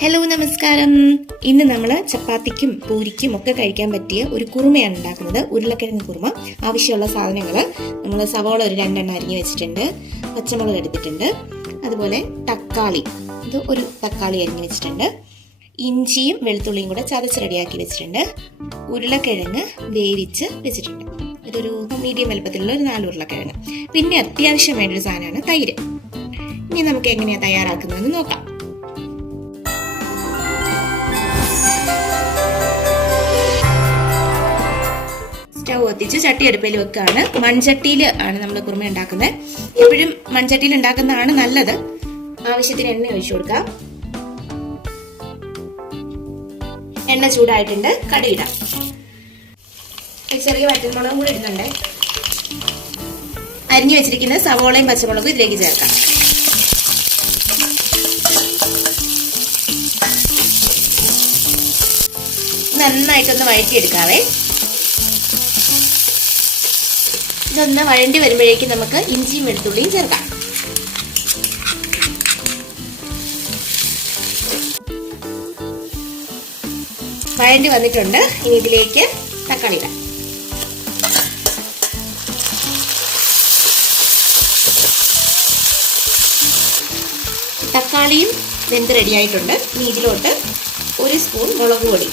Hello നമസ്കാരം. ഇന്ന് നമ്മൾ ചപ്പാത്തിക്കും പൂരിക്കും ഒക്കെ കഴിക്കാൻ പറ്റിയ ഒരു കുറുമയാണ് ഉണ്ടാക്കുന്നത്. ഉരുളക്കിഴങ്ങ് കുറുമ. ആവശ്യമുള്ള സാധനങ്ങൾ നമ്മൾ സവോള ഒരു 2 എണ്ണം അരിഞ്ഞ് വെച്ചിട്ടുണ്ട്, പച്ചമുളക് എടുത്തിട്ടുണ്ട്, അതുപോലെ തക്കാളി, ഇത് ഒരു തക്കാളി അരിഞ്ഞ് വെച്ചിട്ടുണ്ട്, ഇഞ്ചിയും വെളുത്തുള്ളിയും കൂടെ ചതച്ച് റെഡിയാക്കി വെച്ചിട്ടുണ്ട്, ഉരുളക്കിഴങ്ങ് വേവിച്ച് വെച്ചിട്ടുണ്ട്, ഇതൊരു മീഡിയം വലുപ്പത്തിലുള്ള ഒരു 4 ഉരുളക്കിഴങ്ങ്. പിന്നെ അത്യാവശ്യം വേണ്ട ഒരു സാധനമാണ് തൈര്. ഇനി നമുക്ക് എങ്ങനെയാണ് തയ്യാറാക്കുന്നതെന്ന് നോക്കാം. സ്റ്റൗ കത്തിച്ച് ചട്ടി അടുപ്പിൽ വെക്കുകയാണ്. മൺചട്ടിയിൽ ആണ് നമ്മൾ കുറുമ ഉണ്ടാക്കുന്നത്. എപ്പോഴും മൺചട്ടിയിൽ ഉണ്ടാക്കുന്നതാണ് നല്ലത്. ആവശ്യത്തിന് എണ്ണ ഒഴിച്ചു കൊടുക്കാം. എണ്ണ ചൂടായിട്ടുണ്ട്. കടുകിടാം. ചെറിയ വറ്റൽമുളകും കൂടി ഇടുന്നുണ്ട്. അരിഞ്ഞു വെച്ചിരിക്കുന്ന സവോളയും പച്ചമുളകും ഇതിലേക്ക് ചേർക്കാം. നന്നായിട്ടൊന്ന് വഴറ്റിയെടുക്കാവേ. ഇതൊന്ന് വഴണ്ടി വരുമ്പോഴേക്കും നമുക്ക് ഇഞ്ചിയും വെളുത്തുള്ളിയും ചേർക്കാം. വഴണ്ടി വന്നിട്ടുണ്ട്. ഇനി ഇതിലേക്ക് തക്കാളി ഇടാം. തക്കാളിയും വെന്ത് റെഡിയായിട്ടുണ്ട്. ഇനി ഇതിലോട്ട് 1 സ്പൂൺ മുളക് പൊടി,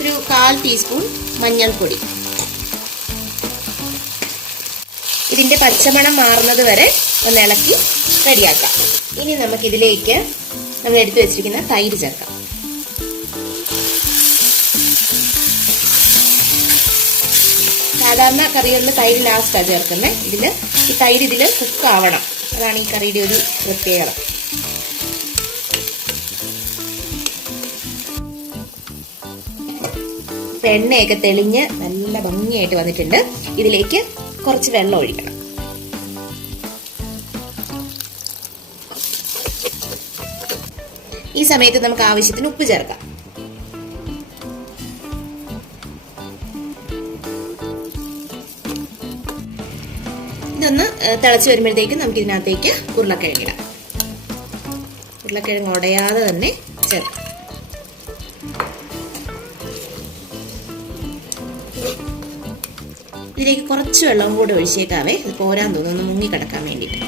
ഒരു 1/4 ടീസ്പൂൺ മഞ്ഞൾപ്പൊടി, ഇതിന്റെ പച്ചമണം മാറുന്നത് വരെ ഒന്ന് ഇളക്കി റെഡിയാക്കാം. ഇനി നമുക്കിതിലേക്ക് നമ്മൾ എടുത്തു വെച്ചിരിക്കുന്ന തൈര് ചേർക്കാം. സാധാരണ കറികളിൽ തൈര് ലാസ്റ്റാണ് ചേർക്കുന്നത്. ഈ തൈര് ഇതിൽ കുക്കാവണം. അതാണ് ഈ കറിയുടെ ഒരു പ്രത്യേകത. എണ്ണയൊക്കെ തെളിഞ്ഞ് നല്ല ഭംഗിയായിട്ട് വന്നിട്ടുണ്ട്. ഇതിലേക്ക് കുറച്ച് വെള്ളം ഒഴിക്കണം. ഈ സമയത്ത് നമുക്ക് ആവശ്യത്തിന് ഉപ്പ് ചേർക്കാം. ഇതൊന്ന് തിളച്ച് വരുമ്പോഴത്തേക്ക് നമുക്ക് ഇതിനകത്തേക്ക് ഉരുളക്കിഴങ്ങിടാം. ഉരുളക്കിഴങ്ങ് ഉടയാതെ തന്നെ ചേർക്കാം. ഇതിലേക്ക് കുറച്ച് വെള്ളം കൂടെ ഒഴിച്ചേക്കാവേ. ഇത് പോരാൻ തോന്നുന്നു, മുങ്ങി കിടക്കാൻ വേണ്ടിയിട്ട്.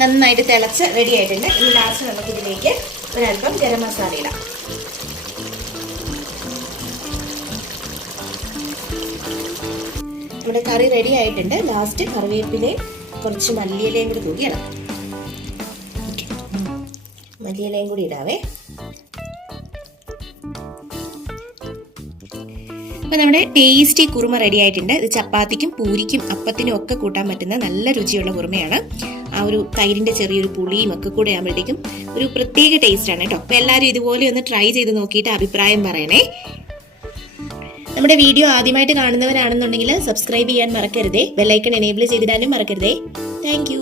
നന്നായിട്ട് തിളച്ച് റെഡി ആയിട്ടുണ്ട്. ഇനി ലാസ്റ്റ് നമുക്ക് ഇതിലേക്ക് ഒരല്പം ഗരം മസാല ഇടാം. നമ്മുടെ കറി റെഡി ആയിട്ടുണ്ട്. ലാസ്റ്റ് കറിവേപ്പിലയും കുറച്ച് മല്ലിയിലയും കൂടി തൂക്കിയിടാം. മല്ലിയിലയും കൂടി ഇടാവേ. അപ്പോൾ നമ്മുടെ ടേസ്റ്റി കുറുമ റെഡി ആയിട്ടുണ്ട്. ഇത് ചപ്പാത്തിക്കും പൂരിക്കും അപ്പത്തിനും ഒക്കെ കൂട്ടാൻ പറ്റുന്ന നല്ല രുചിയുള്ള കുറുമയാണ്. ആ ഒരു തൈരിന്റെ ചെറിയൊരു പുളിയും ഒക്കെ കൂടെ ആകുമ്പോഴത്തേക്കും ഒരു പ്രത്യേക ടേസ്റ്റ് ആണ് കേട്ടോ. അപ്പോൾ എല്ലാവരും ഇതുപോലെ ഒന്ന് ട്രൈ ചെയ്ത് നോക്കിയിട്ട് അഭിപ്രായം പറയണേ. നമ്മുടെ വീഡിയോ ആദ്യമായിട്ട് കാണുന്നവരാണെന്നുണ്ടെങ്കിൽ സബ്സ്ക്രൈബ് ചെയ്യാൻ മറക്കരുതേ. ബെല്ലൈക്കൺ എനേബിൾ ചെയ്തിടാനും മറക്കരുതേ. താങ്ക്